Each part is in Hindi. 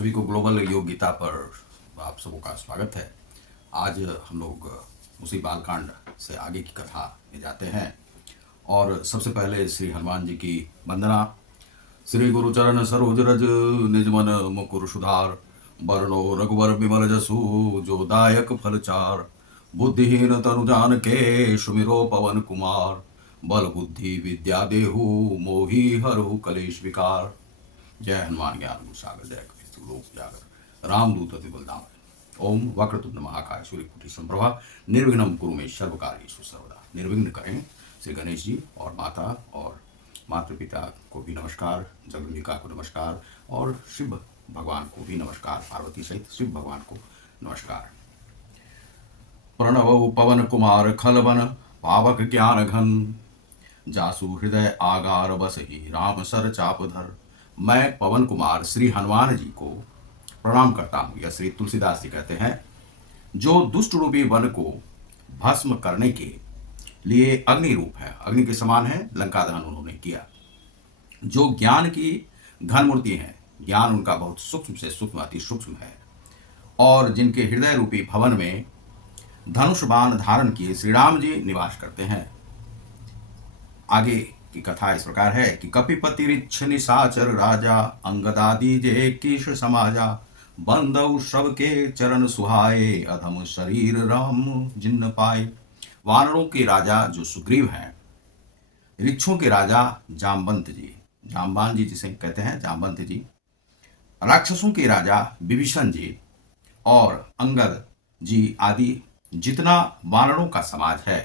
आप सभी को ग्लोबल योग गीता पर आप सबों का स्वागत है। आज हम लोग उसी बालकांड से आगे की कथा में जाते हैं और सबसे पहले श्री हनुमान जी की वंदना। श्री गुरु चरण सरोज रज निज मन मुकुर सुधार, बरनो रघुवर विमल जसु जो दायक फल चार। बुद्धिहीन तनु जान के सुमिरो पवन कुमार, बल बुद्धि विद्या देहु मोहि हरहु कलेश विकार। जय हनुमान ज्ञान गुण सागर जय कपीस लोक जागर, रामदूत अति बलधाम। ओम वक्रतुंड महाकाय सूर्यकोटि संप्रभा, निर्विघ्नं कुरु मे सर्व कार्येषु सर्वदा। निर्विघ्न करें श्री गणेश जी और माता और माता पिता को भी नमस्कार, जगदम्बिका को नमस्कार और शिव भगवान को भी नमस्कार, पार्वती सहित शिव भगवान को नमस्कार। प्रणव पवन कुमार खलवन पावक ज्ञान घन, जासु हृदय आगार बसहि राम सर चाप धर। मैं पवन कुमार श्री हनुमान जी को प्रणाम करता हूँ। यह श्री तुलसीदास जी कहते हैं, जो दुष्ट रूपी वन को भस्म करने के लिए अग्नि रूप है, अग्नि के समान है, लंका दहन उन्होंने किया। जो ज्ञान की घन मूर्ति है, ज्ञान उनका बहुत सूक्ष्म से सूक्ष्म अति सूक्ष्म है, और जिनके हृदय रूपी भवन में धनुष बाण धारण किए श्री राम जी निवास करते हैं। आगे की कथा इस प्रकार है कि कपिपति रिच्छ निशाचर राजा, अंगदादि जे कीश समाजा। बंदौ सबके चरण सुहाए, अधम शरीर राम जिन्न पाए। वानरों के राजा जो सुग्रीव हैं, रिच्छों के राजा जामवंत जी, जामवान जी जिसे कहते हैं जामवंत जी, राक्षसों के राजा विभीषण जी और अंगद जी आदि जितना वानरों का समाज है,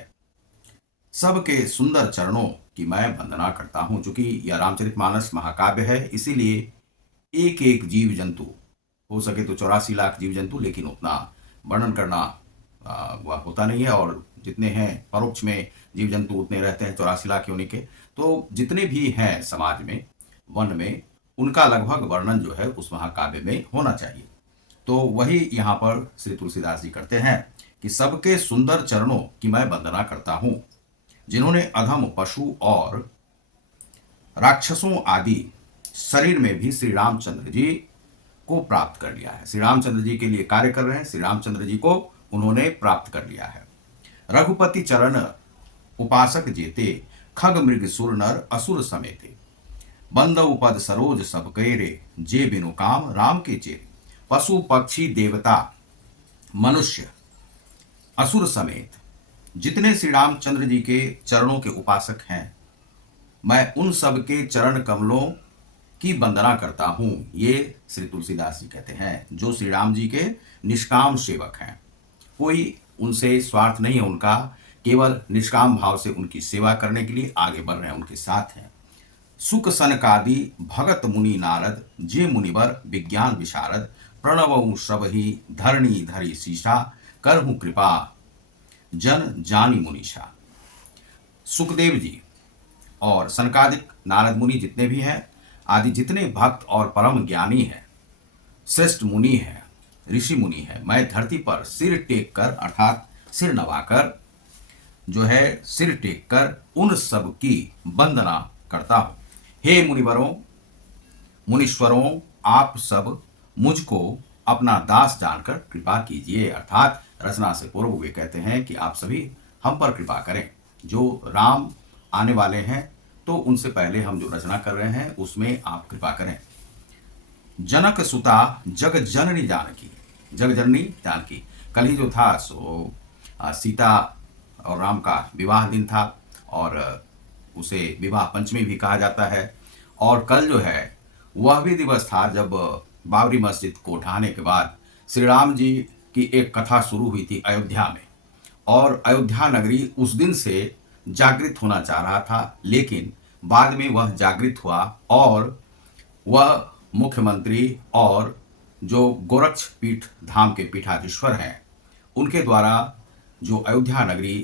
सबके सुंदर चरणों की मैं वंदना करता हूं। चूंकि यह रामचरितमानस महाकाव्य है, इसीलिए एक एक जीव जंतु, हो सके तो 84 लाख जीव जंतु, लेकिन उतना वर्णन करना वह होता नहीं है, और जितने हैं परोक्ष में जीव जंतु उतने रहते हैं 84 लाख योनि के। तो जितने भी हैं समाज में, वन में, उनका लगभग वर्णन जो है उस महाकाव्य में होना चाहिए। तो वही यहाँ पर श्री तुलसीदास जी करते हैं कि सबके सुंदर चरणों की मैं वंदना करता हूं, जिन्होंने अधम पशु और राक्षसों आदि शरीर में भी श्री रामचंद्र जी को प्राप्त कर लिया है। श्री रामचंद्र जी के लिए कार्य कर रहे हैं, श्री रामचंद्र जी को उन्होंने प्राप्त कर लिया है। रघुपति चरण उपासक जेते, खग मृग सुर नर असुर समेते। बंदौ पद सरोज सब कैरे, जे बिनु काम राम के चेरे। पशु पक्षी देवता मनुष्य असुर समेत जितने श्री रामचंद्र जी के चरणों के उपासक हैं, मैं उन सब के चरण कमलों की वंदना करता हूं। ये श्री तुलसीदास जी कहते हैं, जो श्री राम जी के निष्काम सेवक हैं। कोई उनसे स्वार्थ नहीं है उनका, केवल निष्काम भाव से उनकी सेवा करने के लिए आगे बढ़ रहे हैं, उनके साथ हैं। सुख सनकादि भगत मुनि नारद, जे मुनिवर विज्ञान विशारद। प्रणवऊ सबहि धरणी धरि शीशा, करहु कृपा जन जानी मुनीषा। सुखदेव जी और सनकादिक नारद मुनि जितने भी हैं, आदि जितने भक्त और परम ज्ञानी हैं, श्रेष्ठ मुनि हैं, ऋषि मुनि हैं, मैं धरती पर सिर टेक कर, अर्थात सिर नवाकर जो है, सिर टेक कर उन सब की वंदना करता हूं। हे मुनिवरों मुनीश्वरों, आप सब मुझको अपना दास जानकर कृपा कीजिए। अर्थात रचना से पूर्व वे कहते हैं कि आप सभी हम पर कृपा करें। जो राम आने वाले हैं, तो उनसे पहले हम जो रचना कर रहे हैं उसमें आप कृपा करें। जनक सुता जग जननी जानकी, जग जननी जानकी। कल ही जो था सो सीता और राम का विवाह दिन था, और उसे विवाह पंचमी भी कहा जाता है। और कल जो है वह भी दिवस था जब बाबरी मस्जिद को ढहाने के बाद श्री राम जी की एक कथा शुरू हुई थी अयोध्या में, और अयोध्या नगरी उस दिन से जागृत होना चाह रहा था, लेकिन बाद में वह जागृत हुआ और वह मुख्यमंत्री और जो गोरक्ष पीठ धाम के पीठाधीश्वर हैं, उनके द्वारा जो अयोध्या नगरी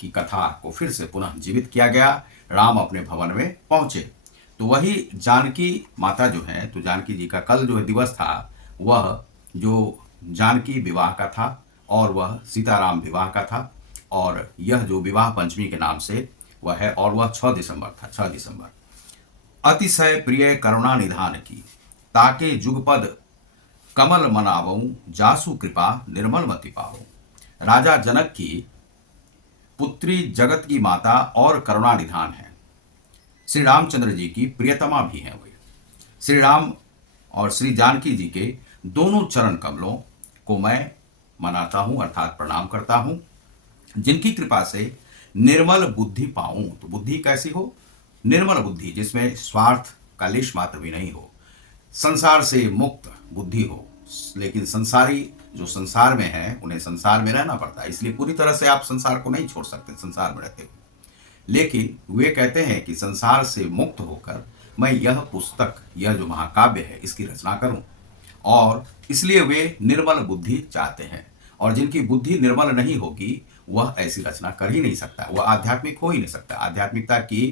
की कथा को फिर से पुनः जीवित किया गया। राम अपने भवन में पहुंचे, तो वही जानकी माता जो है, तो जानकी जी का कल जो दिवस था वह जो जानकी विवाह का था, और वह सीताराम विवाह का था, और यह जो विवाह पंचमी के नाम से वह है, और वह 6 दिसंबर था, 6 दिसंबर। अतिशय प्रिय करुणा निधान की, ताके जुगपद कमल मनावऊं जासु कृपा निर्मल मति पाऊं। राजा जनक की पुत्री जगत की माता और करुणा निधान है। श्री रामचंद्र जी की प्रियतमा भी हैं वे। श्री राम और श्री जानकी जी के दोनों चरण कमलों को मैं मनाता हूं अर्थात प्रणाम करता हूं, जिनकी कृपा से निर्मल बुद्धि पाऊं। तो बुद्धि कैसी हो? निर्मल बुद्धि, जिसमें स्वार्थ का लेश मात्र भी नहीं हो, संसार से मुक्त बुद्धि हो। लेकिन संसारी जो संसार में है उन्हें संसार में रहना पड़ता है, इसलिए पूरी तरह से आप संसार को नहीं छोड़ सकते संसार में रहते हुए। लेकिन वे कहते हैं कि संसार से मुक्त होकर मैं यह पुस्तक, यह जो महाकाव्य है, इसकी रचना करूं। और इसलिए वे निर्मल बुद्धि चाहते हैं, और जिनकी बुद्धि निर्मल नहीं होगी वह ऐसी रचना कर ही नहीं सकता, वह आध्यात्मिक हो ही नहीं सकता। आध्यात्मिकता की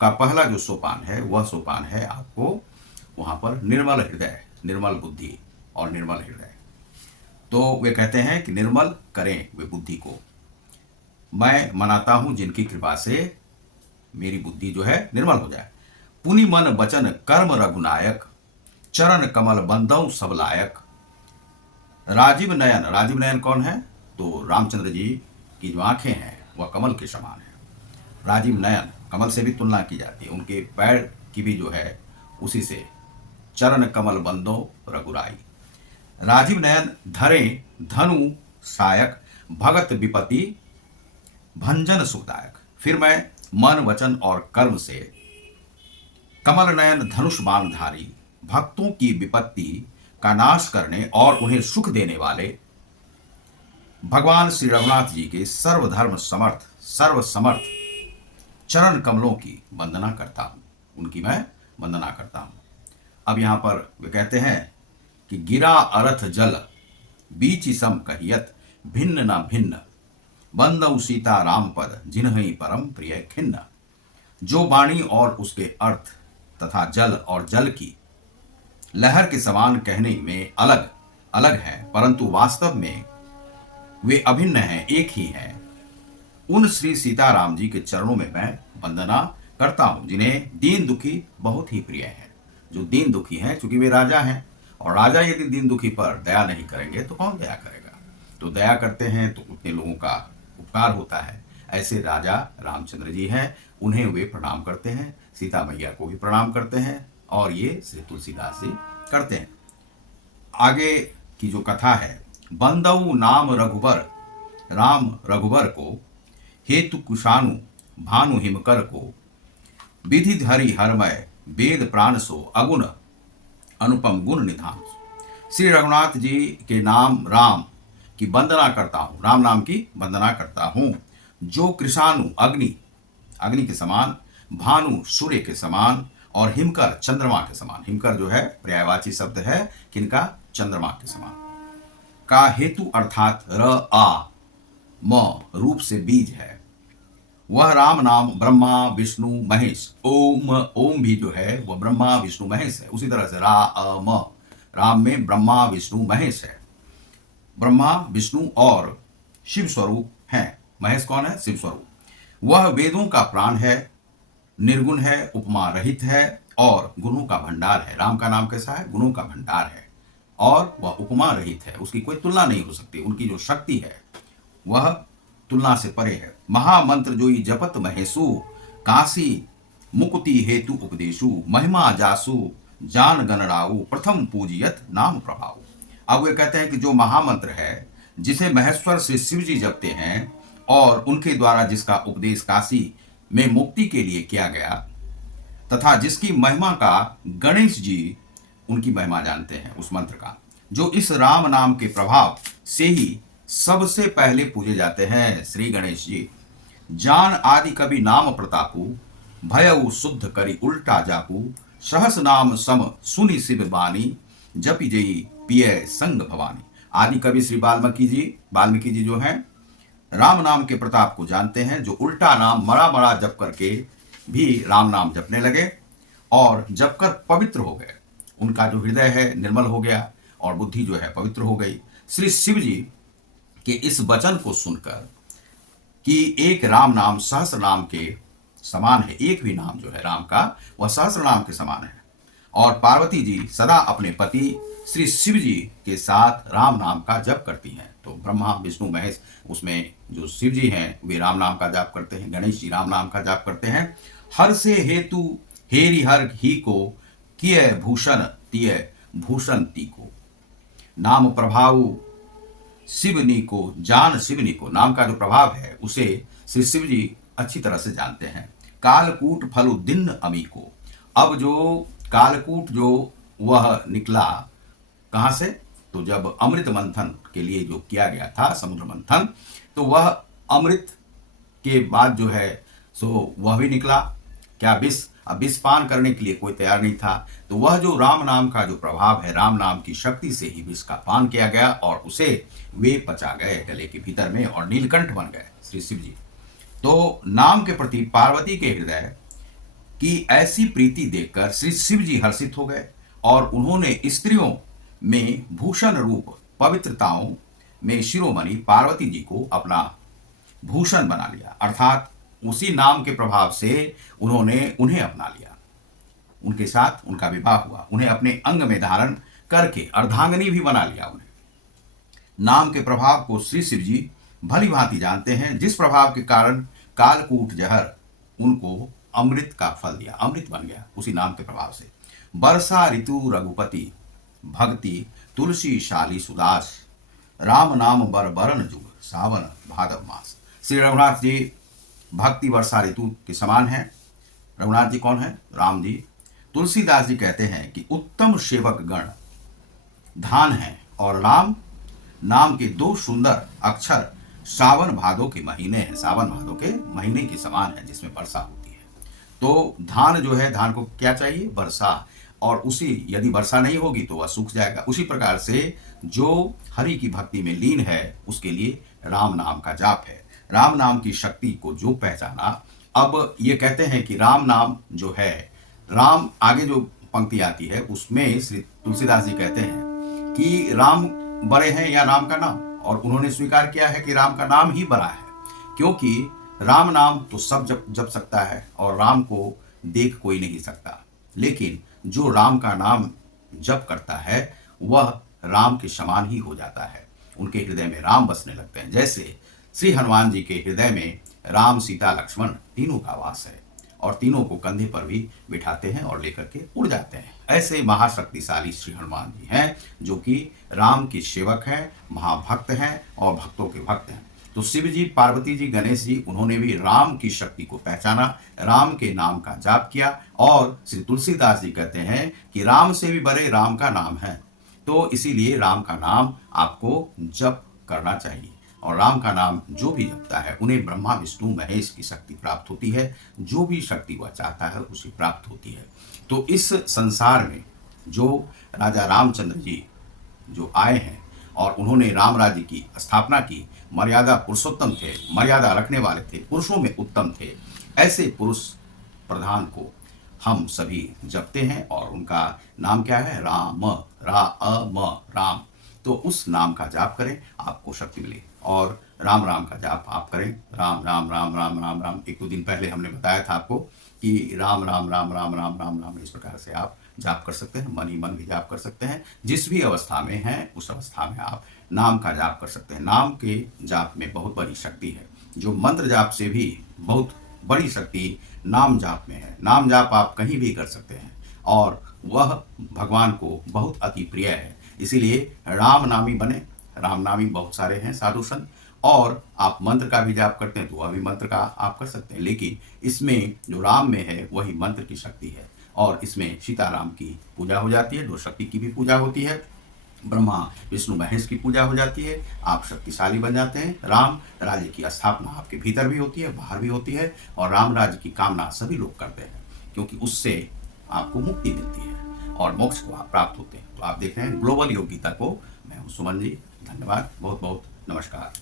का पहला जो सोपान है वह सोपान है आपको वहां पर निर्मल हृदय, निर्मल बुद्धि और निर्मल हृदय। तो वे कहते हैं कि निर्मल करें वे बुद्धि को। मैं मनाता हूं जिनकी कृपा से मेरी बुद्धि जो है निर्मल हो जाए। पुनि मन वचन कर्म रघुनायक, चरण कमल बंदौ सब लायक। राजीव नयन, राजीव नयन कौन है? तो रामचंद्र जी की जो आंखें हैं वह कमल के समान है। राजीव नयन, कमल से भी तुलना की जाती है, उनके पैर की भी जो है उसी से। चरण कमल बंदो रघुराई। राजीव नयन धरे धनु सायक, भगत विपति भंजन सुखदायक। फिर मैं मन वचन और कर्म से कमल नयन धनुष बाणधारी, भक्तों की विपत्ति का नाश करने और उन्हें सुख देने वाले भगवान श्री रघुनाथ जी के सर्वधर्म समर्थ सर्व समर्थ चरण कमलों की वंदना करता हूं, उनकी मैं वंदना करता हूं। अब यहां पर वे कहते हैं कि गिरा अरथ जल बीच सम कहियत, भिन्न न भिन्न बंदौ सीता राम पद, जिन्हि परम प्रिय खिन्न। जो वाणी और उसके अर्थ तथा जल और जल की लहर के समान कहने में अलग अलग है, परंतु वास्तव में वे अभिन्न हैं, एक ही हैं। उन श्री सीताराम जी के चरणों में मैं वंदना करता हूं, जिन्हें दीन दुखी बहुत ही प्रिय है। जो दीन दुखी हैं, चूंकि वे राजा हैं, और राजा यदि दीन दुखी पर दया नहीं करेंगे तो कौन दया करेगा? तो दया करते हैं तो उतने लोगों का उपकार होता है। ऐसे राजा रामचंद्र जी हैं, उन्हें वे प्रणाम करते हैं, सीता मैया को भी प्रणाम करते हैं, और ये श्री तुलसीदास जी करते हैं। आगे की जो कथा है, बंदऊ नाम रघुबर, राम रघुबर को, हेतु कुशानु भानु हिमकर को, विधि धरि हरमय वेद प्राण सो, अगुण अनुपम गुण निधान। श्री रघुनाथ जी के नाम राम की वंदना करता हूं, राम नाम की वंदना करता हूं, जो कृषाणु अग्नि, अग्नि के समान, भानु सूर्य के समान, और हिमकर चंद्रमा के समान। हिमकर जो है पर्यायवाची शब्द है, किनका? चंद्रमा के समान। का हेतु अर्थात र आ म रूप से बीज है। वह राम नाम ब्रह्मा विष्णु महेश, ओम, ओम भी जो है वह ब्रह्मा विष्णु महेश है। उसी तरह से रा अ म, राम में ब्रह्मा विष्णु महेश है। ब्रह्मा विष्णु और शिव स्वरूप हैं। महेश कौन है? शिव स्वरूप। वह वेदों का प्राण है, निर्गुण है, उपमा रहित है, और गुणों का भंडार है। राम का नाम कैसा है? गुणों का भंडार है, और वह उपमा रहित है, उसकी कोई तुलना नहीं हो सकती। उनकी जो शक्ति है वह तुलना से परे है। महामंत्र जोई जपत महेशु, काशी मुक्ति हेतु उपदेशु, महिमा जासु जान गणराऊ, प्रथम पूजियत नाम प्रभाव। अब वे कहते हैं कि जो महामंत्र है, जिसे महेश्वर से शिव जी जपते हैं, और उनके द्वारा जिसका उपदेश काशी में मुक्ति के लिए किया गया, तथा जिसकी महिमा का गणेश जी उनकी महिमा जानते हैं, उस मंत्र का, जो इस राम नाम के प्रभाव से ही सबसे पहले पूजे जाते हैं, श्री गणेश जी। जान आदि कवि नाम प्रतापु, भयउ शुद्ध करी उल्टा जापू, सहस नाम सम सुनि शिव बानी, जपि जई पिय संग भवानी। आदि कवि श्री वाल्मीकि जी जो हैं, राम नाम के प्रताप को जानते हैं, जो उल्टा नाम मरा मरा जप करके भी राम नाम जपने लगे, और जप कर पवित्र हो गए। उनका जो हृदय है निर्मल हो गया, और बुद्धि जो है पवित्र हो गई। श्री शिव जी के इस वचन को सुनकर कि एक राम नाम सहस्र नाम के समान है, एक भी नाम जो है राम का वह सहस्र नाम के समान है, और पार्वती जी सदा अपने पति श्री शिव जी के साथ राम नाम का जप करती हैं। तो ब्रह्मा विष्णु महेश, उसमें जो शिव जी हैं वे राम नाम का जाप करते हैं, गणेश जी राम नाम का जाप करते हैं। हर से हेतु हेरि हर ही को, किय भूषण तिय भूषण ती को। नाम प्रभाव शिवनी को जान शिवनी को, नाम का जो प्रभाव है उसे श्री शिव जी अच्छी तरह से जानते हैं। कालकूट फलु दिन अमी को, अब जो कालकूट जो वह निकला कहाँ से, तो जब अमृत मंथन के लिए जो किया गया था समुद्र मंथन, तो वह अमृत के बाद जो है सो वह भी निकला। क्या विष, अब विष पान करने के लिए कोई तैयार नहीं था, तो वह जो राम नाम का जो प्रभाव है, राम नाम की शक्ति से ही विष का पान किया गया और उसे वे पचा गए गले के भीतर में और नीलकंठ बन गए श्री शिव जी। तो नाम के प्रति पार्वती के हृदय की ऐसी प्रीति देखकर श्री शिव जी हर्षित हो गए और उन्होंने स्त्रियों में भूषण रूप पवित्रताओं में शिरोमणि पार्वती जी को अपना भूषण बना लिया, अर्थात उसी नाम के प्रभाव से उन्होंने उन्हें अपना लिया। उनके साथ उनका विवाह हुआ, उन्हें अपने अंग में धारण करके अर्धांगिनी भी बना लिया उन्हें। नाम के प्रभाव को श्री शिव जी भली भांति जानते हैं, जिस प्रभाव के कारण कालकूट जहर उनको अमृत का फल दिया, अमृत बन गया उसी नाम के प्रभाव से। वर्षा ऋतु रघुपति भक्ति तुलसी शाली सुदास, राम नाम बर बरन जुग सावन भादव मास। श्री रघुनाथ जी भक्ति वर्षा ऋतु के समान है। रघुनाथ जी कौन है? राम जी। तुलसीदास जी कहते हैं कि उत्तम सेवक गण धान है और राम नाम के दो सुंदर अक्षर सावन भादो के महीने हैं, सावन भादो के महीने के समान है जिसमें वर्षा होती है। तो धान जो है, धान को क्या चाहिए? वर्षा, और उसी यदि वर्षा नहीं होगी तो वह सूख जाएगा। उसी प्रकार से जो हरि की भक्ति में लीन है उसके लिए राम नाम का जाप है। राम नाम की शक्ति को जो पहचाना, अब ये कहते हैं कि राम नाम जो है, राम आगे जो पंक्ति आती है उसमें श्री तुलसीदास जी कहते हैं कि राम बड़े हैं या राम का नाम, और उन्होंने स्वीकार किया है कि राम का नाम ही बड़ा है, क्योंकि राम नाम तो सब जप सकता है और राम को देख कोई नहीं सकता, लेकिन जो राम का नाम जप करता है वह राम के समान ही हो जाता है। उनके हृदय में राम बसने लगते हैं। जैसे श्री हनुमान जी के हृदय में राम सीता लक्ष्मण तीनों का वास है और तीनों को कंधे पर भी बिठाते हैं और लेकर के उड़ जाते हैं। ऐसे महाशक्तिशाली श्री हनुमान जी हैं जो कि राम के सेवक हैं, महाभक्त हैं और भक्तों के भक्त हैं। तो शिव जी, पार्वती जी, गणेश जी, उन्होंने भी राम की शक्ति को पहचाना, राम के नाम का जाप किया। और श्री तुलसीदास जी कहते हैं कि राम से भी बड़े राम का नाम है, तो इसीलिए राम का नाम आपको जप करना चाहिए। और राम का नाम जो भी जपता है उन्हें ब्रह्मा विष्णु महेश की शक्ति प्राप्त होती है, जो भी शक्ति वह चाहता है उसे प्राप्त होती है। तो इस संसार में जो राजा रामचंद्र जी जो आए हैं और उन्होंने राम राज्य की स्थापना की, मर्यादा पुरुषोत्तम थे, मर्यादा रखने वाले थे, पुरुषों में उत्तम थे। ऐसे पुरुष प्रधान को हम सभी जपते हैं और उनका नाम क्या है? राम, राम। तो उस नाम का जाप करें, आपको शक्ति मिले। और राम राम का जाप आप करें, राम राम राम राम राम राम। एक दो दिन पहले हमने बताया था आपको कि राम राम राम राम राम राम राम, इस प्रकार से आप जाप कर सकते हैं, मन ही मन भी जाप कर सकते हैं। जिस भी अवस्था में हैं उस अवस्था में आप नाम का जाप कर सकते हैं। नाम के जाप में बहुत बड़ी शक्ति है, जो मंत्र जाप से भी बहुत बड़ी शक्ति नाम जाप में है। नाम जाप आप कहीं भी कर सकते हैं और वह भगवान को बहुत अति प्रिय है। इसीलिए राम नामी बने। राम नामी बहुत सारे हैं साधु संत, और आप मंत्र का भी जाप करते हैं तो वह भी मंत्र का आप कर सकते हैं, लेकिन इसमें जो राम में है वही मंत्र की शक्ति है। और इसमें सीताराम की पूजा हो जाती है, दो शक्ति की भी पूजा होती है, ब्रह्मा विष्णु महेश की पूजा हो जाती है, आप शक्तिशाली बन जाते हैं। राम राज्य की स्थापना आपके भीतर भी होती है, बाहर भी होती है, और राम राज्य की कामना सभी लोग करते हैं, क्योंकि उससे आपको मुक्ति मिलती है और मोक्ष को आप प्राप्त होते हैं। तो आप देख रहे हैं ग्लोबल योग गीता को। मैं हूँ सुमन जी, धन्यवाद, बहुत बहुत नमस्कार।